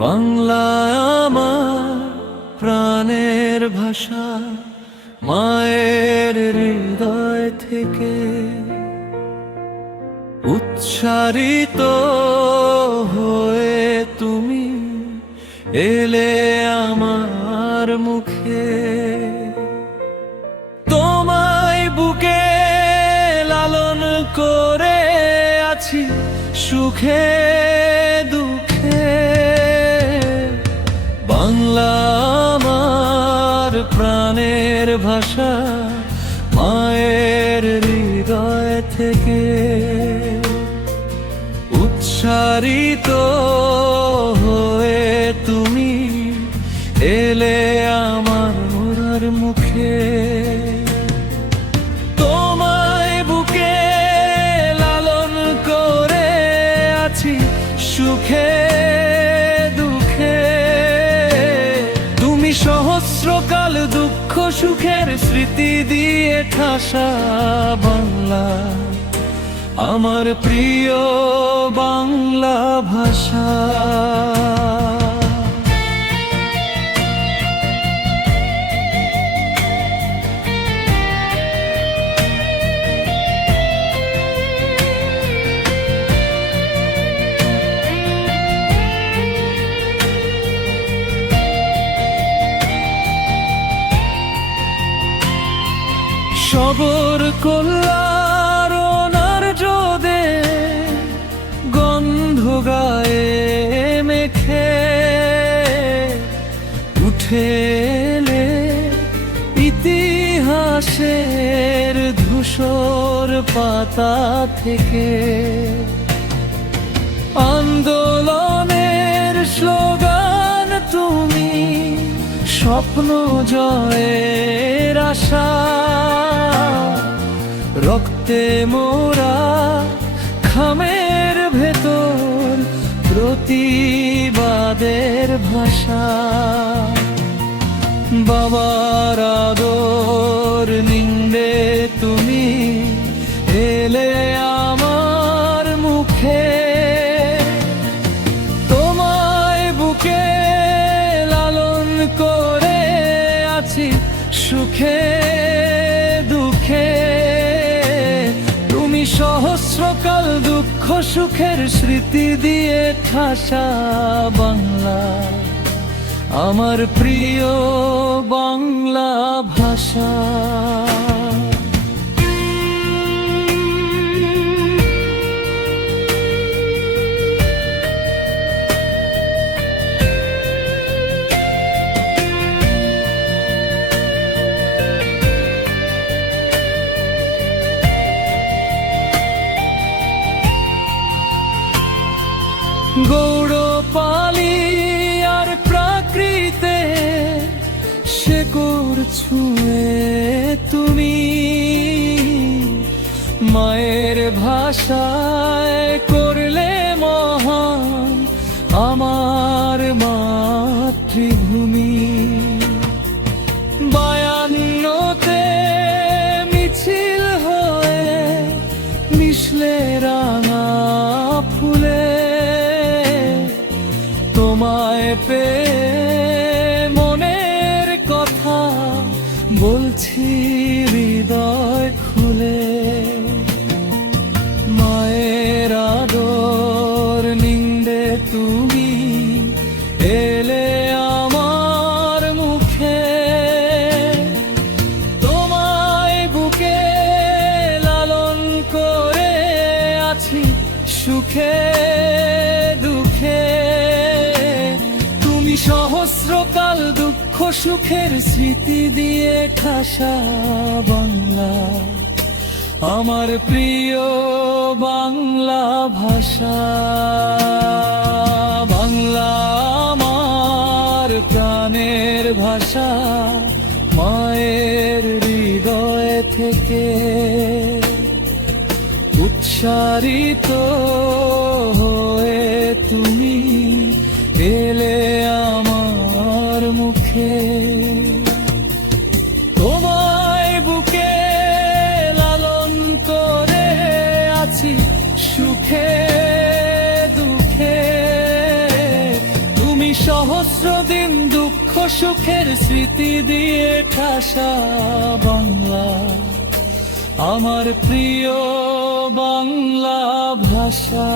বাংলা আমার প্রাণের ভাষা, মায়ের হৃদয় থেকে উচ্চারিত হয়ে তুমি এলে আমার মুখে। তোমায় বুকে লালন করে আছি সুখে দুঃখে। বাংলা আমার প্রাণের ভাষা, মায়ের হৃদয় থেকে উচ্চারিত হয়ে তুমি এলে আমার মোরার মুখে। তোমায় বুকে লালন করে আছি সুখে দুঃখে। তুমি সহস্রকাল দুঃখ সুখের স্মৃতি দিয়ে ঠাসা বাংলা, আমার প্রিয় বাংলা ভাষা। সবর কল্যাণ জোদে গন্ধ গায়ে মেখে উঠেলে ইতিহাসের ধূসর পাতা থেকে। আন্দোলনের স্লোগান তুমি, স্বপ্ন জয়ের আশা। রক্তে মোরা খামের ভেতর প্রতিবাদের ভাষা। বাবার আদর নিন্দে তুমি এলে আমার মুখে। তোমায় বুকে লালন করে আছি সুখে দুঃখে। তুমি সহস্রকাল দুঃখ সুখের স্মৃতি দিয়ে ঠাসা বাংলা, আমার প্রিয় বাংলা ভাষা। গৌরপালি আর প্রাকৃতে শেকড় ছুঁয়ে তুমি মায়ের ভাষায় করলে মহান আমার মাতৃভূমি। বায়ান্নতে মিছিল হয়ে মিশলে রাঙা ফুলে। তোমায় পেয়ে মনের কথা বলছি হৃদয় খুলে। মায়ের আদর নিন্দে তুমি এলে আমার মুখে। তোমায় বুকে লালন করে আছি সুখে দুঃখে। তুমি সহস্রকাল দুঃখ সুখের স্মৃতি দিয়ে ঠাসা বাংলা, আমার প্রিয় বাংলা ভাষা। বাংলা আমার প্রাণের ভাষা, মায়ের হৃদয় থেকে উচ্চারিত হয়ে তুমি এলে আমার মুখে। তোমায় বুকে লালন করে আছি সুখে দুঃখে। তুমি সহস্র দিন দুঃখ সুখের স্মৃতি দিয়ে ঠাসা বাংলা, আমার প্রিয় বাংলা ভাষা।